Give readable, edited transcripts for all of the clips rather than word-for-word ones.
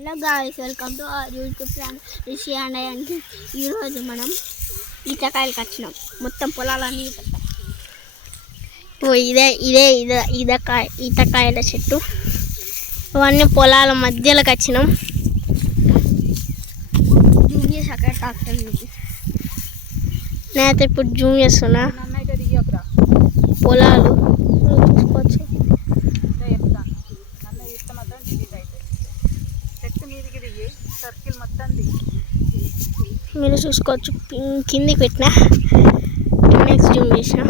Hello guys, welcome to our YouTube channel Rishi and అంటే ఈరోజు మనం ఈతకాయలకు వచ్చినాం. మొత్తం పొలాలన్నీ ఈతకాయల చెట్టు. ఇవన్నీ పొలాల మధ్యలోకి వచ్చినాం. జూమ్ చేసి అక్కడ ట్రాక్టర్ నేనైతే ఇప్పుడు జూమ్ చేస్తున్నా. పొలాలు చూసుకోవచ్చు. మీరు చూసుకోవచ్చు, కిందికి పెట్టిన నెక్స్ట్ జూమ్ చేసిన.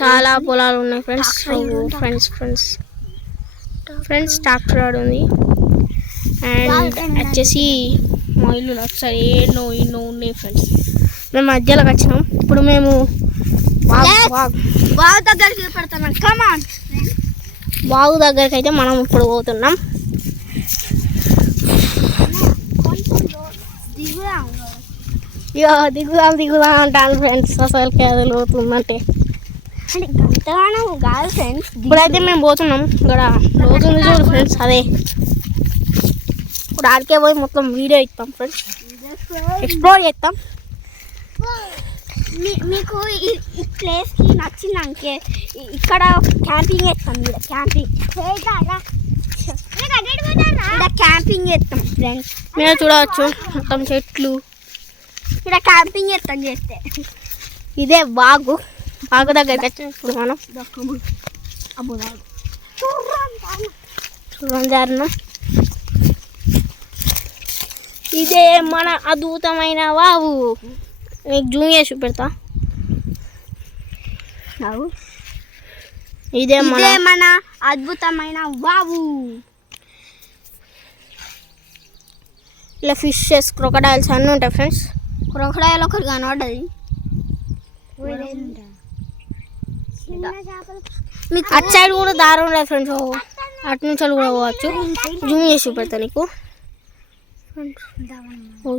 చాలా పొలాలు ఉన్నాయి ఫ్రెండ్స్ ట్రాక్టర్ ఆడు ఉంది. అండ్ వచ్చేసి మా ఇల్లు ఒకసారి ఎన్నో ఉన్నాయి ఫ్రెండ్స్. మేము మధ్యలోకి వచ్చినాం. ఇప్పుడు మేము బాగు దగ్గరికి పెడుతున్నాం. కమాన్, బాగు దగ్గరికి అయితే మనం ఇప్పుడు పోతున్నాం. దిగుదాం అంటాను ఫ్రెండ్స్. అసలుకి అది లోతుందంటే కాదు ఫ్రెండ్స్. ఇప్పుడైతే మేము పోతున్నాం. ఇక్కడ లోతుంది చూడు ఫ్రెండ్స్. అదే ఇప్పుడు ఆడికే పోయి మొత్తం వీడియో ఇస్తాం ఫ్రెండ్స్. ఎక్స్ప్లోర్ చేస్తాం. మీకు ఈ ప్లేస్కి నచ్చిందంటే ఇక్కడ క్యాంపింగ్ చేస్తాం. ఇక్కడ క్యాంపింగ్ చేస్తాం ఫ్రెండ్స్. మీరు చూడవచ్చు మొత్తం చెట్లు. ఇక్కడ క్యాంపింగ్ చేస్తే ఇదే బాగు దగ్గరికి వచ్చాం. ఇప్పుడు మనం చూడండి, ఇదే మన అద్భుతమైన వాగు. మీకు జూమ్ చేసి పెడతా. ఇదే మన అద్భుతమైన వాగు. ఇలా ఫిషెస్, క్రొకడైల్స్ అన్నీ ఉంటాయి ఫ్రెండ్స్. క్రొకడైల్ ఒకటి కనబడ్డది. మీకు అటు సైడ్ కూడా దారి ఉండదు ఫ్రెండ్స్. అటు నుంచి కూడా పోవచ్చు. జూమ్ చేసి పెడతా నీకు.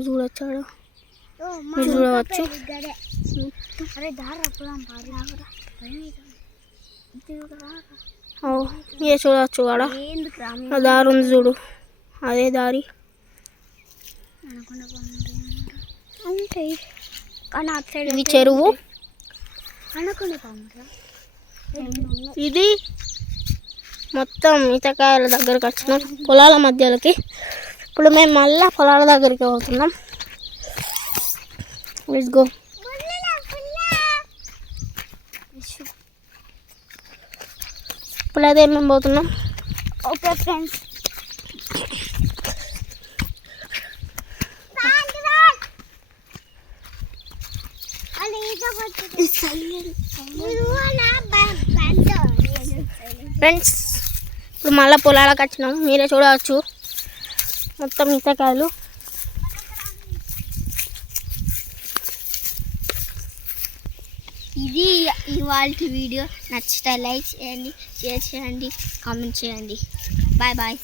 చూడొచ్చాడు, మీరు చూడవచ్చు. చూడవచ్చు కాడ దారి ఉంది చూడు. అదే దారి. ఇది చెరువు. ఇది మొత్తం ఈతకాయల దగ్గరికి వచ్చినాం, పొలాల మధ్యలోకి. ఇప్పుడు మేము మళ్ళీ పొలాల దగ్గరికి పోతున్నాం. Let's go. ఇప్పుడు అదే మేము పోతున్నాం. ఓకే ఫ్రెండ్స్, ఫ్రెండ్స్ ఇప్పుడు మళ్ళీ పొలాలకు వచ్చినాం. మీరే చూడవచ్చు మొత్తం ఈతకాయలు. ఇది ఇవాళ వీడియో. నచ్చితే లైక్ చేయండి, షేర్ చేయండి, కామెంట్ చేయండి. Bye bye.